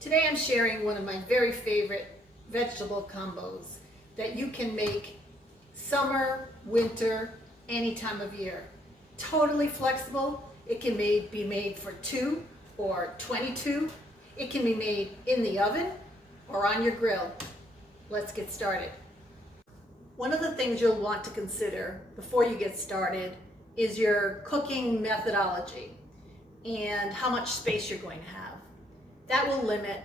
Today I'm sharing one of my very favorite vegetable combos that you can make summer, winter, any time of year. Totally flexible. It can be made for 2 or 22. It can be made in the oven or on your grill. Let's get started. One of the things you'll want to consider before you get started is your cooking methodology and how much space you're going to have. That will limit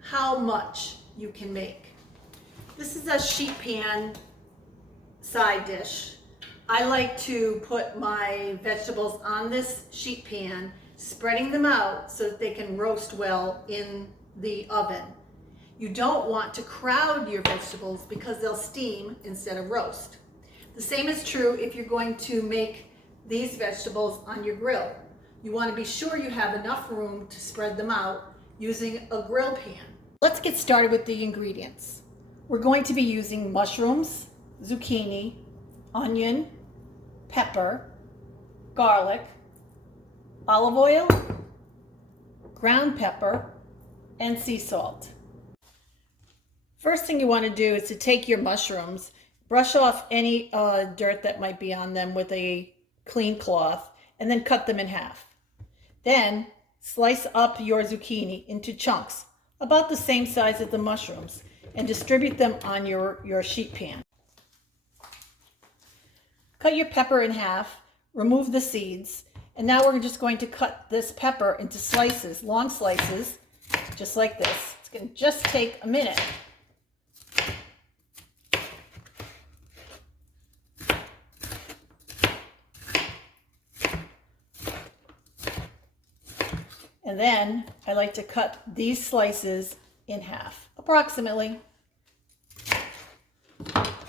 how much you can make. This is a sheet pan side dish. I like to put my vegetables on this sheet pan, spreading them out so that they can roast well in the oven. You don't want to crowd your vegetables because they'll steam instead of roast. The same is true if you're going to make these vegetables on your grill. You want to be sure you have enough room to spread them out using a grill pan. Let's get started with the ingredients. We're going to be using mushrooms, zucchini, onion, pepper, garlic, olive oil, ground pepper, and sea salt. First thing you want to do is to take your mushrooms, brush off any dirt that might be on them with a clean cloth, and then cut them in half. Then slice up your zucchini into chunks about the same size as the mushrooms and distribute them on your sheet pan. Cut your pepper in half, remove the seeds, and now we're just going to cut this pepper into slices, long slices, just like this. It's going to just take a minute. And then I like to cut these slices in half, approximately.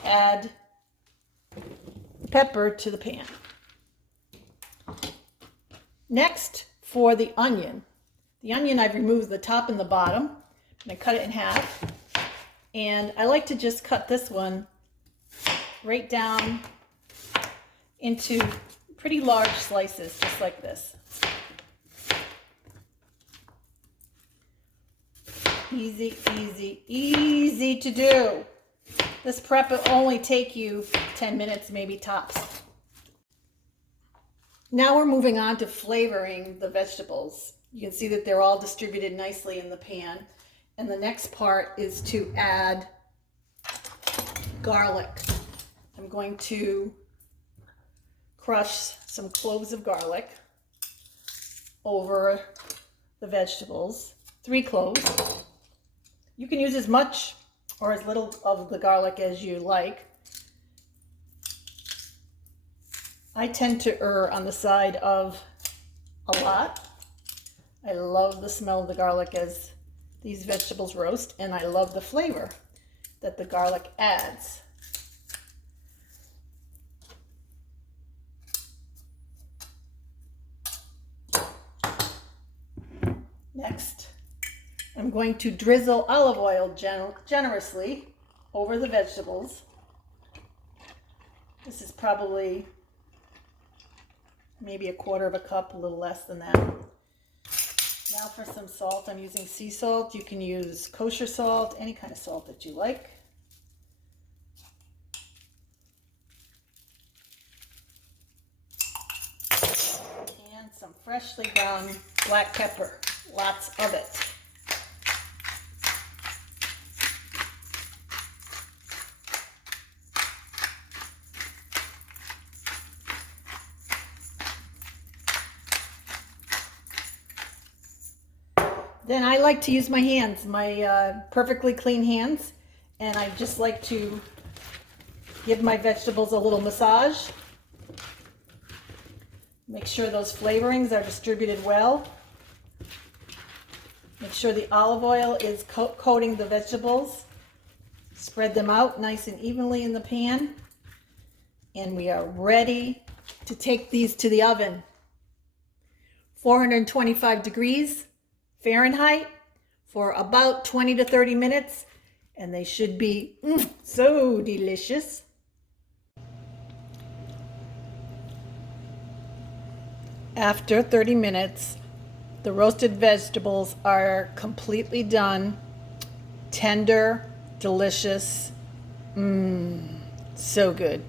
Add pepper to the pan. Next, for the onion. The onion, I've removed the top and the bottom, and I cut it in half. And I like to just cut this one right down into pretty large slices, just like this. Easy, easy, easy to do. This prep will only take you 10 minutes, maybe tops. Now we're moving on to flavoring the vegetables. You can see that they're all distributed nicely in the pan. And the next part is to add garlic. I'm going to crush some cloves of garlic over the vegetables, 3 cloves. You can use as much or as little of the garlic as you like. I tend to err on the side of a lot. I love the smell of the garlic as these vegetables roast, and I love the flavor that the garlic adds. Next, I'm going to drizzle olive oil generously over the vegetables. This is probably maybe 1/4 cup, a little less than that. Now for some salt. I'm using sea salt. You can use kosher salt, any kind of salt that you like. And some freshly ground black pepper, lots of it. Then I like to use my hands, my perfectly clean hands, and I just like to give my vegetables a little massage. Make sure those flavorings are distributed well. Make sure the olive oil is coating the vegetables. Spread them out nice and evenly in the pan. And we are ready to take these to the oven. 425 degrees Fahrenheit for about 20 to 30 minutes, and they should be so delicious. After 30 minutes, The roasted vegetables are completely done, tender, delicious. So good.